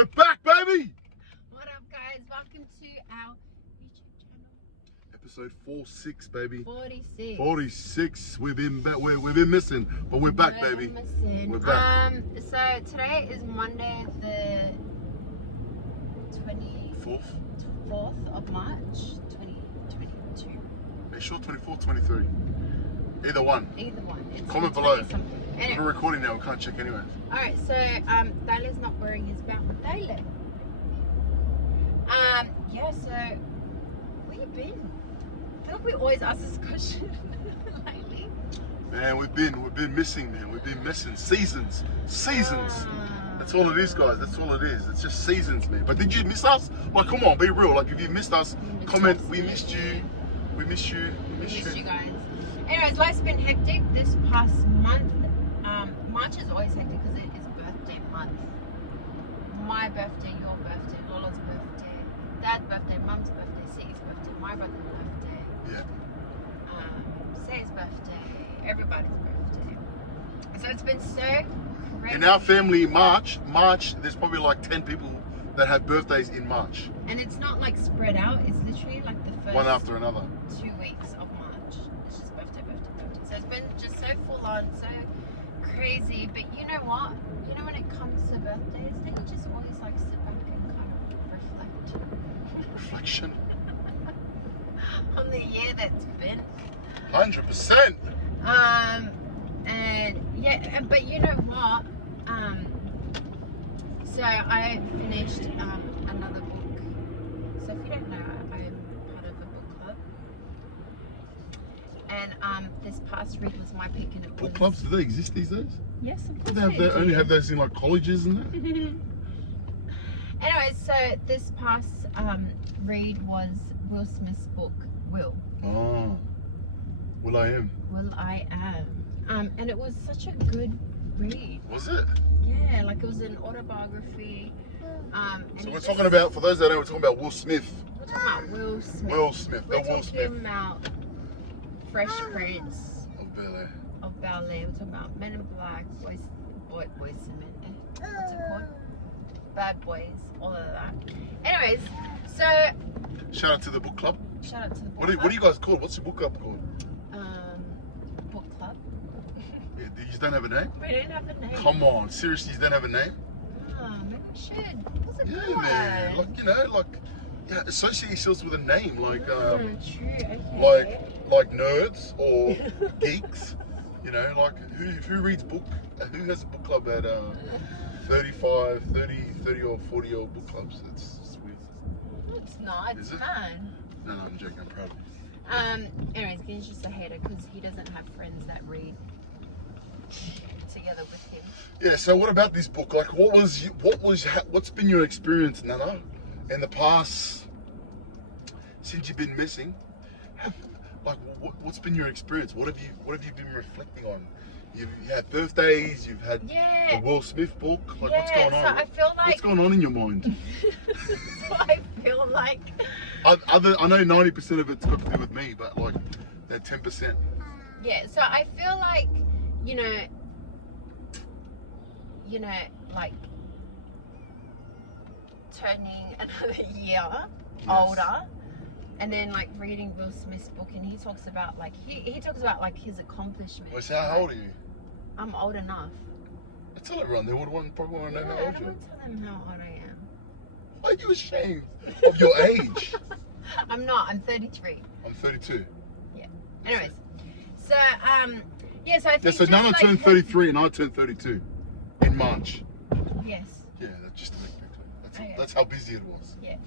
We're back, baby! What up, guys? Welcome to our YouTube channel. Episode 46, baby. 46. 46. We've been missing, but we're back, baby. Missing. We're back. So today is Monday, the 24th of March, 2022. Are you sure 24, 23? Either one. Either one. It's Comment below. Anyway. We're recording now. We can't check anyway. All right. So Tyler's not wearing his belt. Tyler. Yeah. So where you been? I feel like we always ask this question lately. Man, we've been missing, man. We've been missing seasons. That's all it is, guys. That's all it is. It's just seasons, man. But did you miss us? Like, come on, be real. Like, if you missed us, comment. We missed you. We missed you. We missed you guys. Anyways, life's been hectic this past month. March is always hectic because it is birthday month. My birthday, your birthday, Lola's birthday, Dad's birthday, Mum's birthday, Siggy's birthday, my brother's birthday. Yeah. Say's birthday, everybody's birthday. So it's been so crazy. In our family, March, there's probably like 10 people that have birthdays in March. And it's not like spread out. It's literally like the first one after another. 2 weeks of March. It's just birthday. So it's been just so full on, so crazy. But you know what? You know when it comes to birthdays, then you just always like sit back and kind of reflect. Reflection. On the year that's been. 100%. And yeah, but you know what? So I finished another book. So if you don't know, I'm part of a book club. And this past read was my pick, and it was... Book clubs, do they exist these days? Yes, of course. They only have those in like colleges and that? Anyway, so this past read was Will Smith's book, Will. Oh. Will I Am. Will I Am. And it was such a good read. Was it? Yeah, like it was an autobiography. So we're talking about, for those that don't know, we're talking about Will Smith. We're talking about Will Smith. Will Smith, we're Will Smith. talking about Fresh Prince Of Bel-Air. Of Bel-Air. We're talking about Men in Black, Boys and Men. What's it called? Bad Boys, all of that. Anyways, so... Shout out to the book club. Shout out to the book club. What are you guys called? What's your book club called? Book club. You don't have a name? We don't have a name. Come on, seriously, you don't have a name? Maybe we should. What's a good man. one? Like, you know, associate yourselves with a name, like, true, okay. like nerds or geeks. You know, like who reads book? Who has a book club at 35, 30 or 40-year-old book clubs? It's weird. No, it's not. It's fun. No, I'm joking. I'm proud of you. Anyways, Kini's just a hater because he doesn't have friends that read together with him. Yeah. So what about this book? Like, what's been your experience, Nana, in the past since you've been missing? Like, what's been your experience? What have you been reflecting on? You've had birthdays. You've had the Will Smith book. Like, what's going on? So I feel like what's going on in your mind? So I feel like I know 90% of it's got to do with me, but like that 10%. Yeah. So I feel like you know, like turning another year older. And then like reading Will Smith's book, and he talks about like he talks about like his accomplishments. Well, so how old are you? I'm old enough. Tell everyone. They probably want to know how old you are. I don't tell them how old I am. Why are you ashamed of your age? I'm not. I'm 33. I'm 32. Yeah. Anyways, so so I think. Yeah, so Nana turned 33 and I turned 32 in March. Yes. Yeah, that's just to make that clear. That's how busy it was. Yeah.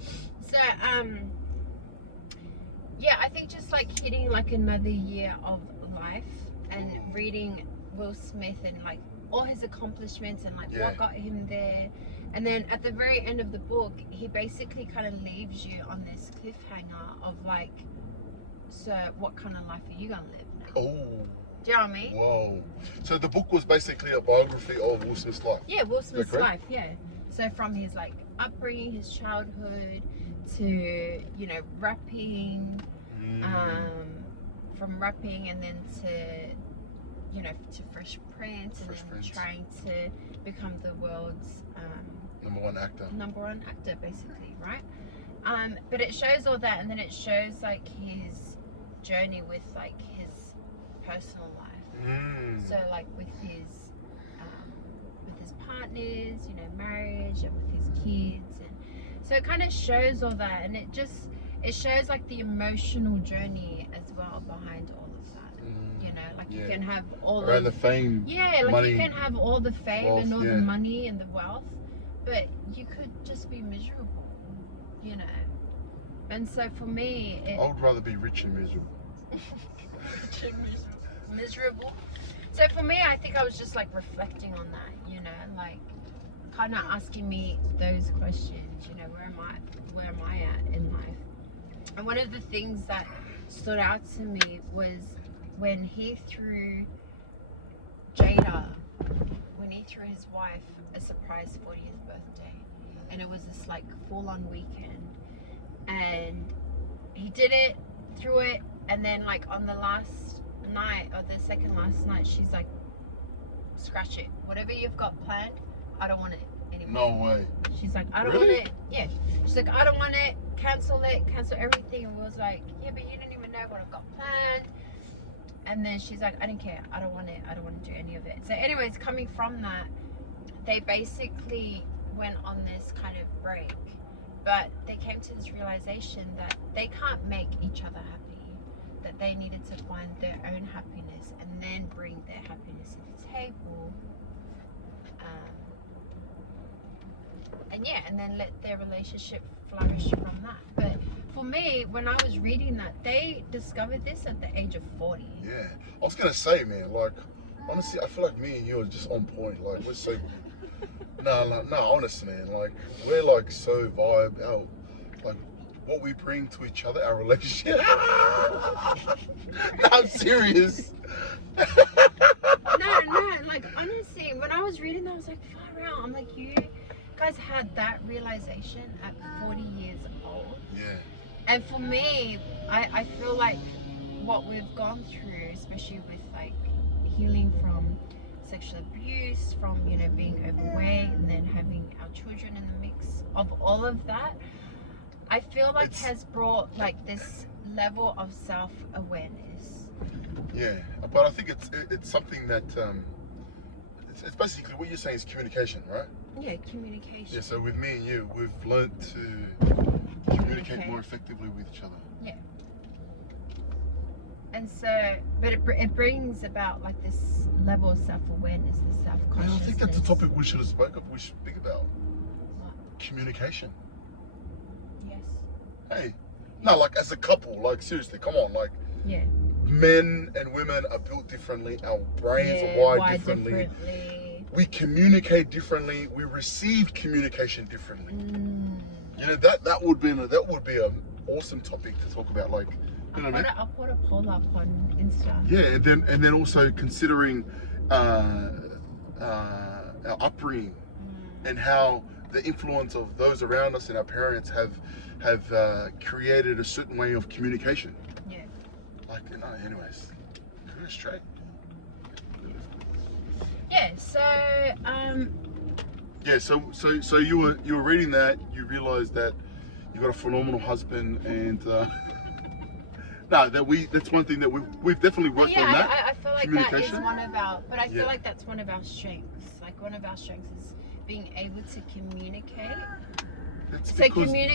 So yeah, I think just like hitting like another year of life and reading Will Smith and like all his accomplishments and like what got him there. And then at the very end of the book, he basically kind of leaves you on this cliffhanger of like, so what kind of life are you going to live now? Oh. Do you know what I mean? Whoa. So the book was basically a biography of Will Smith's life? Yeah, Will Smith's life, yeah. So from his like upbringing, his childhood, to, you know, rapping, from rapping and then to, you know, to Fresh Prince and then trying to become the world's number one actor. Number one actor, basically, right? But it shows all that, and then it shows like his journey with like his personal life. So like with his partners, you know, marriage, and with his kids, and so it kind of shows all that, and it shows like the emotional journey as well behind all of that. You know, like you can have all around the fame. Yeah, like money, you can have all the fame wealth, and all the money and the wealth, but you could just be miserable, you know. And so for me, I would rather be rich and miserable. Miserable. So for me, I think I was just like reflecting on that, you know, like kind of asking me those questions, you know, where am I at in life? And one of the things that stood out to me was when he threw his wife a surprise 40th birthday, and it was this like full-on weekend, and he did it, threw it, and then like on the last night or the second last night, she's like, scratch it, whatever you've got planned, I don't want it anymore. No way. She's like, I don't want it. Yeah, she's like, I don't want it, cancel everything. And we was like, yeah, but you didn't even know what I've got planned. And then she's like, I don't care, I don't want it, I don't want to do any of it. So anyways, coming from that, they basically went on this kind of break, but they came to this realization that they can't make each other happy, that they needed to find their own happiness and then bring their happiness to the table, and then let their relationship flourish from that. But for me, when I was reading that, they discovered this at the age of 40. Yeah, I was gonna say, man, like honestly, I feel like me and you are just on point. Like we're so no, honestly, man, like we're like so vibe out, like what we bring to each other, our relationship. No, I'm serious. No, like honestly, when I was reading that, I was like, far out. I'm like, you guys had that realization at 40 years old. Yeah. And for me, I feel like what we've gone through, especially with like healing from sexual abuse, from, you know, being overweight, and then having our children in the mix of all of that, I feel like has brought like this level of self-awareness. Yeah, but I think it's something that it's basically what you're saying is communication, right? Yeah, communication. Yeah, so with me and you, we've learned to communicate more effectively with each other. Yeah. And so, but it brings about like this level of self-awareness, this self-consciousness. I think that's a topic we should speak about. What? Communication. Yes. Hey, no, like as a couple, like seriously, come on, like. Yeah. Men and women are built differently. Our brains are wired differently. We communicate differently. We receive communication differently. You know, that would be an awesome topic to talk about. Like, you know what I mean? I'll put a poll up on Insta. Yeah, and then also considering our upbringing and how the influence of those around us and our parents have created a certain way of communication. Yeah. Like, no, anyways, go straight. Yeah. So. Yeah. So you were reading that, you realized that you got a phenomenal husband, and that's one thing that we've definitely worked on that. I feel like that is one of our, but I feel like that's one of our strengths. Like one of our strengths is being able to communicate. That's because we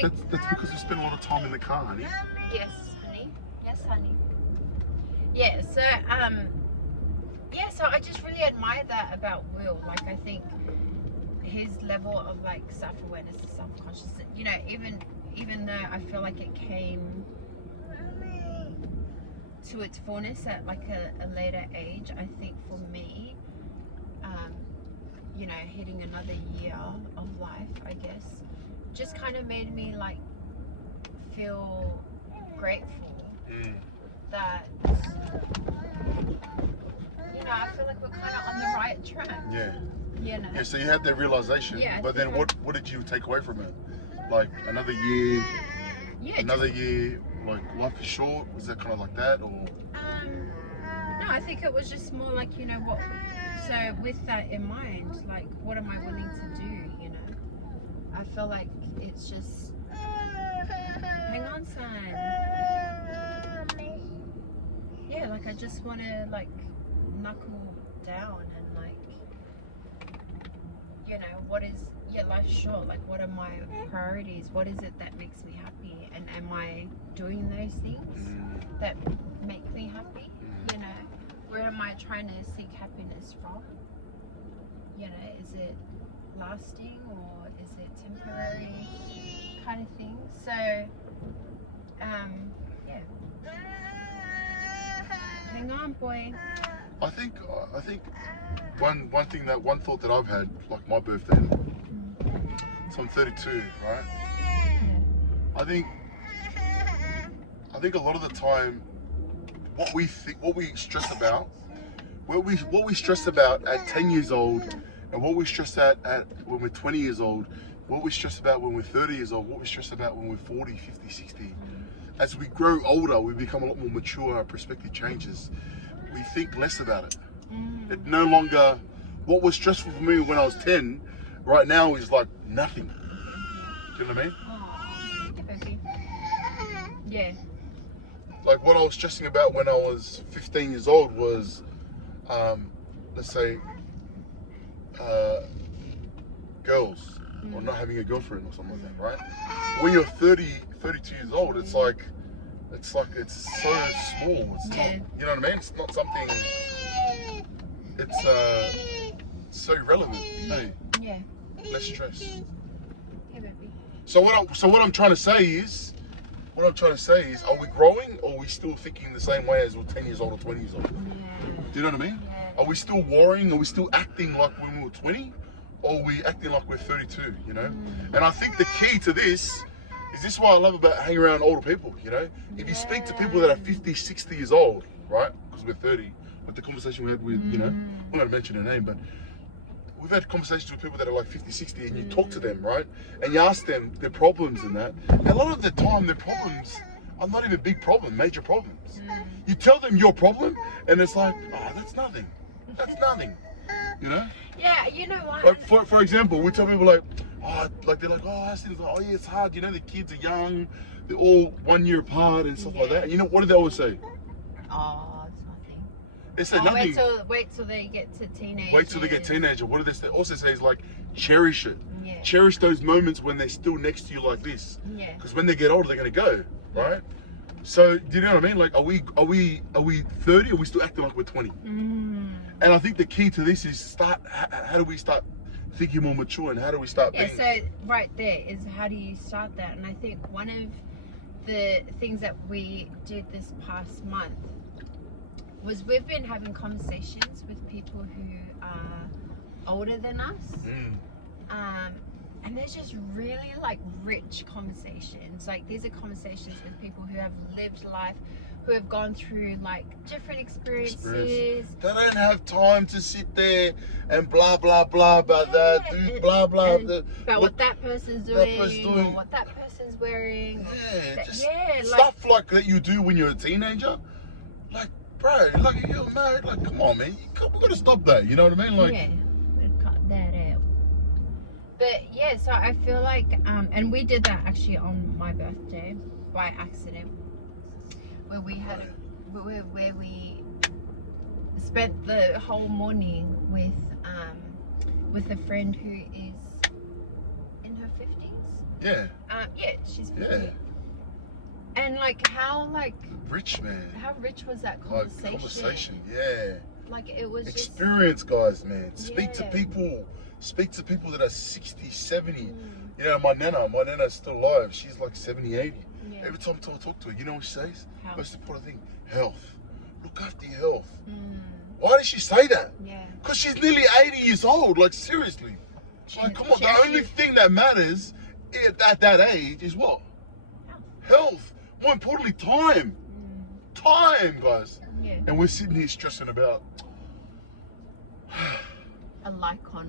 spend a lot of time in the car, honey. Yes, honey. Yes, honey. Yeah, so so I just really admire that about Will. Like I think his level of like self-awareness and self-consciousness, you know, even though I feel like it came to its fullness at like a later age, I think for me, you know, hitting another year of life, I guess, just kind of made me like feel grateful that, you know, I feel like we're kind of on the right track. Yeah. You know? Yeah, so you had that realization, but then what did you take away from it? Like another year, year, like life is short, was that kind of like that, or? No, I think it was just more like, you know, what, so with that in mind, like what am I willing to do, you know? feel like it's just. Hang on, son. Yeah, like I just want to like knuckle down and like, you know, what is life's short. Like, what are my priorities? What is it that makes me happy? And am I doing those things that make me happy? You know, where am I trying to seek happiness from? You know, is it lasting or is it temporary kind of thing? So, yeah. Hang on, boy. I think one thought that I've had, like my birthday, so I'm 32, right? I think a lot of the time, what we stress about, what we stress about at 10 years old, and what we stress at when we're 20 years old, what we stress about when we're 30 years old, what we stress about when we're 40, 50, 60. As we grow older, we become a lot more mature, our perspective changes. We think less about it. It no longer, what was stressful for me when I was 10, right now is like nothing. Do you know what I mean? Oh, baby. Yeah. Like what I was stressing about when I was 15 years old was, let's say, girls, or not having a girlfriend or something like that, right? When you're 30, 32 years old, it's like it's so small. It's not, you know what I mean? It's not something. It's so irrelevant. Hey. Yeah. Less stress. Yeah, baby. So what I'm trying to say is, are we growing, or are we still thinking the same way as we're 10 years old or 20 years old? Yeah. Do you know what I mean? Yeah. Are we still worrying? Are we still acting like when we were 20? Or are we acting like we're 32, you know? And I think the key to this is why I love about hanging around older people, you know? If you speak to people that are 50, 60 years old, right? Because we're 30, like the conversation we had with, you know, I'm not gonna mention her name, but we've had conversations with people that are like 50, 60, and you talk to them, right? And you ask them their problems and that. And a lot of the time, their problems are not even big problems, major problems. You tell them your problem, and it's like, oh, that's nothing. That's nothing. You know? Yeah, you know what? Like for example, we tell people like, they're like, oh, yeah, it's hard. You know, the kids are young, they're all 1 year apart and stuff like that. And you know, what do they always say? Oh, it's nothing. They say nothing. Wait till they get to teenage. Wait till they get teenager. What do they say? Also say is like, cherish it. Yeah. Cherish those moments when they're still next to you like this. Yeah. Because when they get older, they're gonna go, right? So do you know what I mean? Like, are we 30? Or are we still acting like we're 20? And I think the key to this is how do we start thinking more mature, and how do we start being... So right there is how do you start that? And I think one of the things that we did this past month was we've been having conversations with people who are older than us. And they're just really like rich conversations. Like these are conversations with people who have lived life, who have gone through like different experiences. They don't have time to sit there and blah blah blah about that, do blah blah about what that person's doing, or what that person's wearing. Stuff like that you do when you're a teenager. Like, bro, like you're married. Like, come on, man, we gotta stop that. You know what I mean? Like, cut that out. But yeah, so I feel like, and we did that actually on my birthday by accident, where we had where we spent the whole morning with a friend who is in her 50s. Yeah. Yeah, she's 50. Yeah. And like how rich, man. How rich was that conversation? Like, conversation, yeah. Like it was experience, guys, man. Speak to people that are 60, 70. You know, my nana's still alive. She's like 70, 80. Yeah. Every time I talk to her, you know what she says? Most important thing, health. Look after your health. Why does she say that? Yeah. Because she's nearly 80 years old. Like, seriously. Like, come on. The only thing that matters at that age is what? Health. More importantly, time. Time, guys. Yeah. And we're sitting here stressing about a like on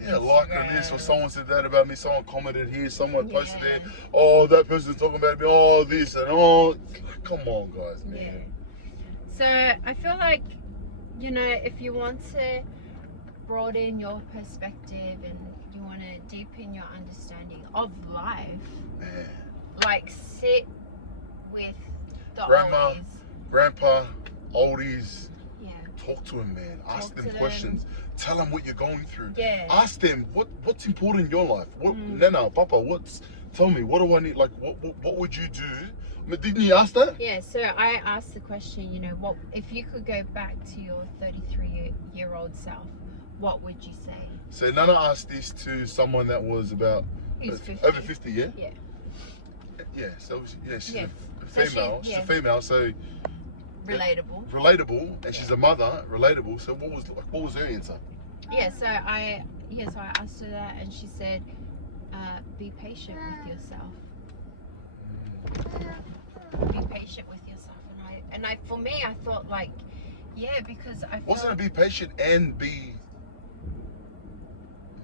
Instagram. Like on this, or someone said that about me, someone commented here, someone posted there, oh, that person's talking about me, oh, this and oh. Come on, guys, man. Yeah. So I feel like, you know, if you want to broaden your perspective and you want to deepen your understanding of life. Man. Like, sit with the Grandma, oldies. grandpa, oldies. Yeah. Talk to them, man. Ask Talk them to questions. Tell them what you're going through. Yeah. Ask them what's important in your life. What, Nana, Papa, tell me, what do I need? Like, what would you do? I mean, didn't you ask that? Yeah, so I asked the question, you know, what if you could go back to your 33-year-old self, what would you say? So Nana asked this to someone that was about Who's 50. over 50, yeah? Yeah. Yeah, so she's Yeah. a So female. she- She's yeah. a female, so Relatable. and she's a mother, relatable. So what was her answer? Yeah, so I asked her that, and she said, be patient with yourself. Be patient with yourself. And I for me, I thought, like, yeah, because I felt, Wasn't it be patient and be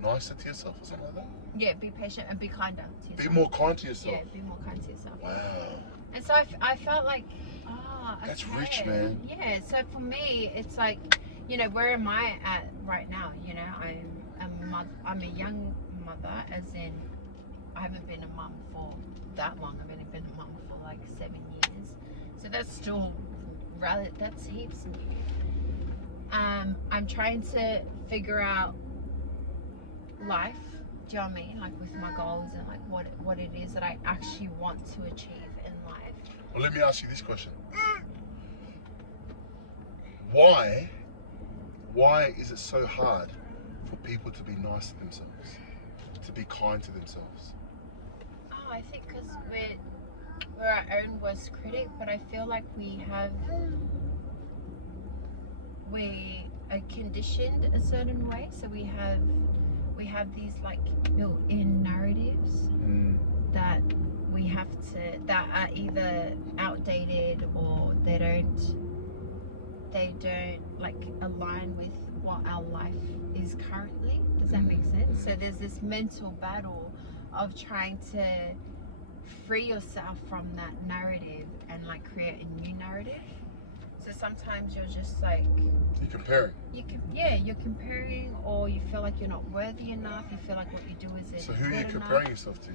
nicer to yourself or something like that? yeah, be patient and be kinder to yourself. Be more kind to yourself. Yeah, be more kind to yourself. Wow. And so I felt like, That's okay. rich, man. Yeah, so for me, it's like, you know, where am I at right now? You know, I'm a young mother, as in, I haven't been a mum for that long. I've only been a mum for like 7 years. So that's still, that's heaps new. I'm trying to figure out life, do you know what I mean? Like, with my goals and like what it is that I actually want to achieve in life. Well, let me ask you this question. Why is it so hard for people to be nice to themselves, to be kind to themselves? Oh, I think because we're our own worst critic, but I feel like we are conditioned a certain way, so we have these like built-in narratives that we have that are either outdated or they don't like align with what our life is currently. Does that make sense? So there's this mental battle of trying to free yourself from that narrative and like create a new narrative. So sometimes you're just like, You're comparing. You're comparing, or you feel like you're not worthy enough. You feel like what you do isn't So who are you good comparing enough. yourself to?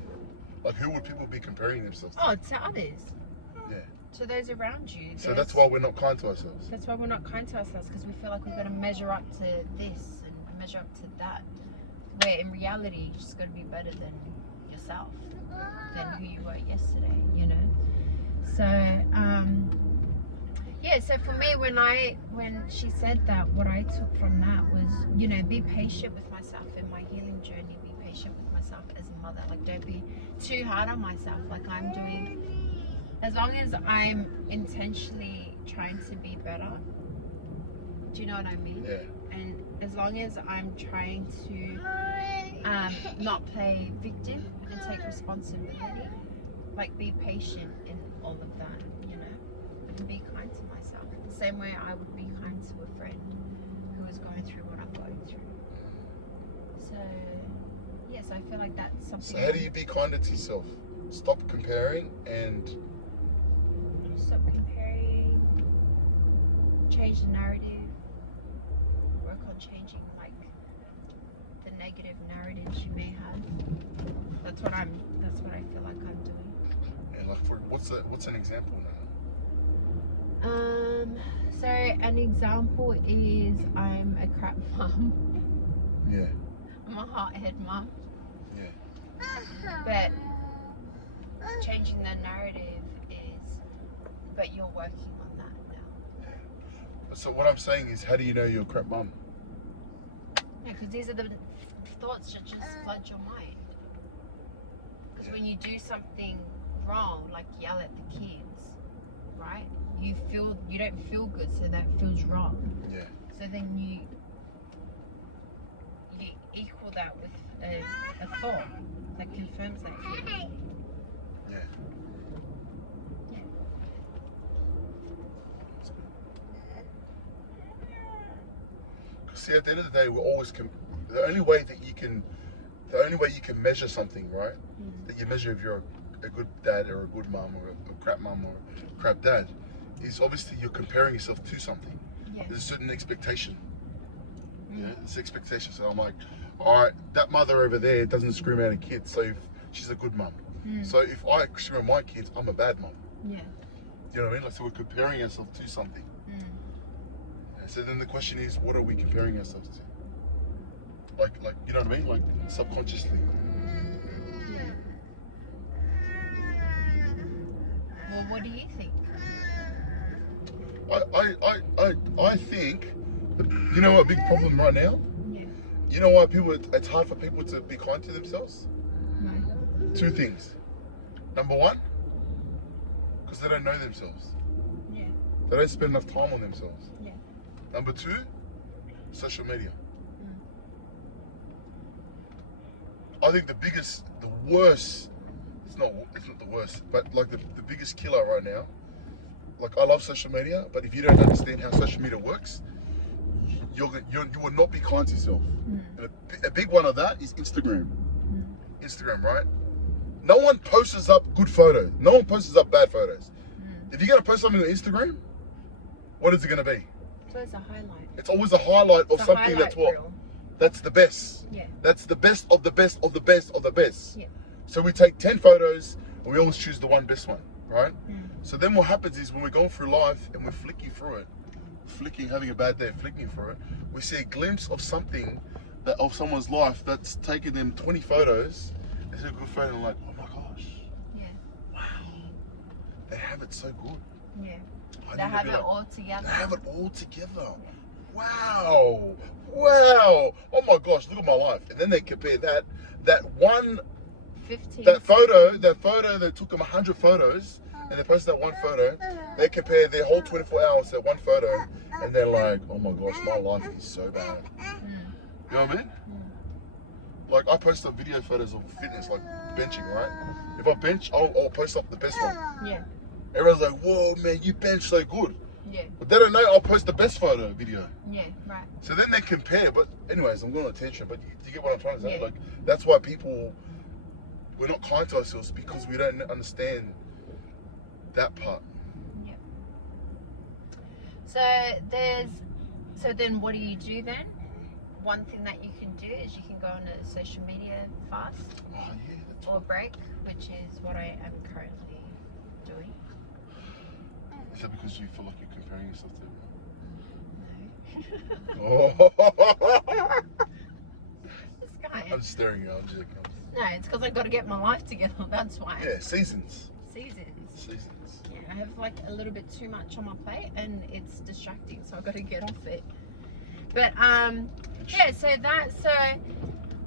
Like, who would people be comparing themselves to? Oh, to others. Yeah. To those around you. So that's why we're not kind to ourselves. That's why we're not kind to ourselves, because we feel like we've got to measure up to this and measure up to that. Where in reality, you just got to be better than yourself, than who you were yesterday, you know? So, yeah, so for me, when she said that, what I took from that was, you know, be patient with myself in my healing journey. Be patient with myself as a mother. Like, don't be too hard on myself like I'm doing. As long as I'm intentionally trying to be better, do you know what I mean? Yeah. And as long as I'm trying to not play victim and take responsibility, like, be patient in all of that, you know, and be kind to myself. The same way I would be kind to a friend who is going through what I'm going through. So, yes, I feel like that's something. So how do you be kinder to yourself? Stop comparing and Stop comparing, change the narrative, work on changing like the negative narratives you may have. That's what I feel like I'm doing. and like, for what's an example now? So an example is I'm a crap mum. Yeah. I'm a hothead mum. Yeah. But changing the narrative is, but you're working on that now. So what I'm saying is, how do you know you're a crap mum? Yeah, because these are the thoughts that just flood your mind. Because when you do something wrong, like yell at the kids, right? You don't feel good, so that feels wrong. Yeah. So then you equal that with a thought that confirms that feeling. Yeah. Yeah. See, at the end of the day, we're always the only way you can measure something, right? That you measure if you're a good dad or a good mom or a crap mom or a crap dad, is obviously you're comparing yourself to something. Yeah. There's a certain expectation. Yeah, it's expectation. So I'm like, all right, that mother over there doesn't scream at her kids, so if she's a good mum. So if I scream at my kids, I'm a bad mum. Yeah. You know what I mean? Like, so we're comparing ourselves to something. So then the question is, what are we comparing ourselves to? Like, you know what I mean? Like, subconsciously. Yeah. Well, what do you think? I think, you know what a big problem right now? Yeah. You know why it's hard for people to be kind to themselves? Right. Two things. Number one, because they don't know themselves. Yeah. They don't spend enough time on themselves. Yeah. Number two, social media. I think the worst, it's not the worst, but like the biggest killer right now, like I love social media, but if you don't understand how social media works, you will not be kind to yourself. And a big one of that is Instagram. Instagram, right? No one posts up good photos. No one posts up bad photos. If you're going to post something on Instagram, what is it going to be? So it's a highlight. It's always a highlight of something that's what? Reel. That's the best. Yeah. That's the best of the best of the best of the best. Yeah. So we take 10 photos and we always choose the one best one, right? So then what happens is when we're going through life and we're flicking through it, having a bad day, flicking through it, we see a glimpse of something of someone's life that's taken them 20 photos. They see a good photo and like, oh my gosh. Yeah. Wow. They have it so good. Yeah. I They need to have be it like, all together. They have it all together. Wow. Wow. Oh my gosh, look at my life. And then they compare that one 15. that photo that took them 100 photos and they posted that one photo, they compare their whole 24 hours to that one photo and they're like, oh my gosh, my life is so bad. You know what I mean? Like I post up video photos of fitness, like benching, right? If I bench, I'll post up the best one. Yeah. Everyone's like, whoa man, you bench so good. Yeah. But they don't know I'll post the best photo video. Yeah, right. So then they compare, but anyways, I'm going on a tangent, but you get what I'm trying to say? Yeah. Like, that's why we're not kind to ourselves because we don't understand that part. Yeah. So then what do you do then? One thing that you can do is you can go on a social media fast Oh yeah, that's or break, which is what I am currently doing. Is that because you feel like you're comparing yourself to? No. Oh. This guy. I'm staring at you. I'm joking. No, it's because I've got to get my life together. That's why. Yeah, seasons. Seasons. Yeah, I have like a little bit too much on my plate and it's distracting, so I've got to get off it. But yeah, so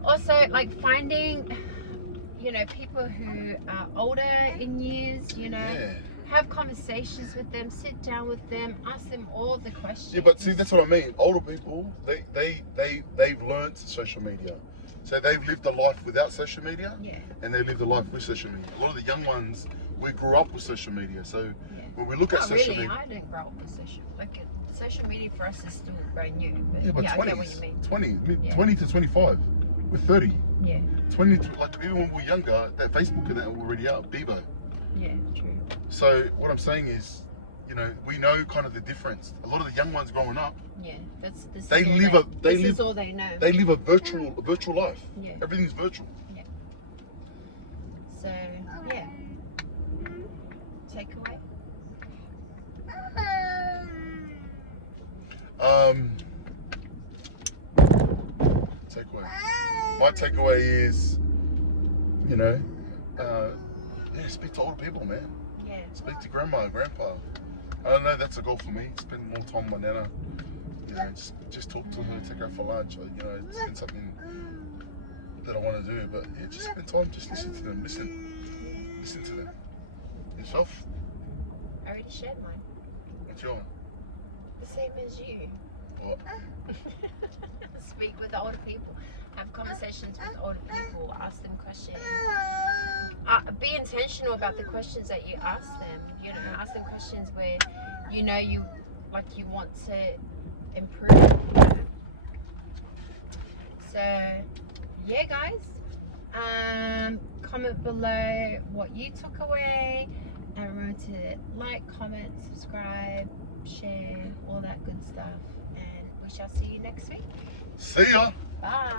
also like finding, you know, people who are older in years, you know, Yeah. have conversations with them, sit down with them, ask them all the questions. Yeah, but see, that's what I mean. Older people, they've learned social media. So they've lived a life without social media, Yeah. and they lived a life with social media. A lot of the young ones, we grew up with social media. So Yeah. when we look at Not social really, media, I didn't grow up with social media for us is still brand new. But yeah, but I get what 20s, you mean. 20 to 25, we're 30. Yeah, 20 to, like even when we were younger, that Facebook and that were already out, Bebo. yeah, true. So what I'm saying is, you know, we know kind of the difference. A lot of the young ones growing up, Yeah, this They is all live this is all they know. they live a virtual life. Yeah. Everything's virtual. So yeah. Takeaway. Takeaway. My takeaway is, you know, yeah, speak to older people, man. Yeah. Speak to grandma, grandpa. I don't know, that's a goal for me. Spend more time with my nana. You know, just talk to her, take her for lunch. Or, you know, it's been something that I want to do. But yeah, just spend time, just listen to them. Listen to them. Yourself? I already shared mine. What's your one? The same as you. What? Speak with older people. Have conversations with older people. Ask them questions. Be intentional about the questions that you ask them. You know, ask them questions where you know you want to improve. So yeah, guys. Comment below what you took away, and remember to like, comment, subscribe, share, all that good stuff. And we shall see you next week. See ya. Bye.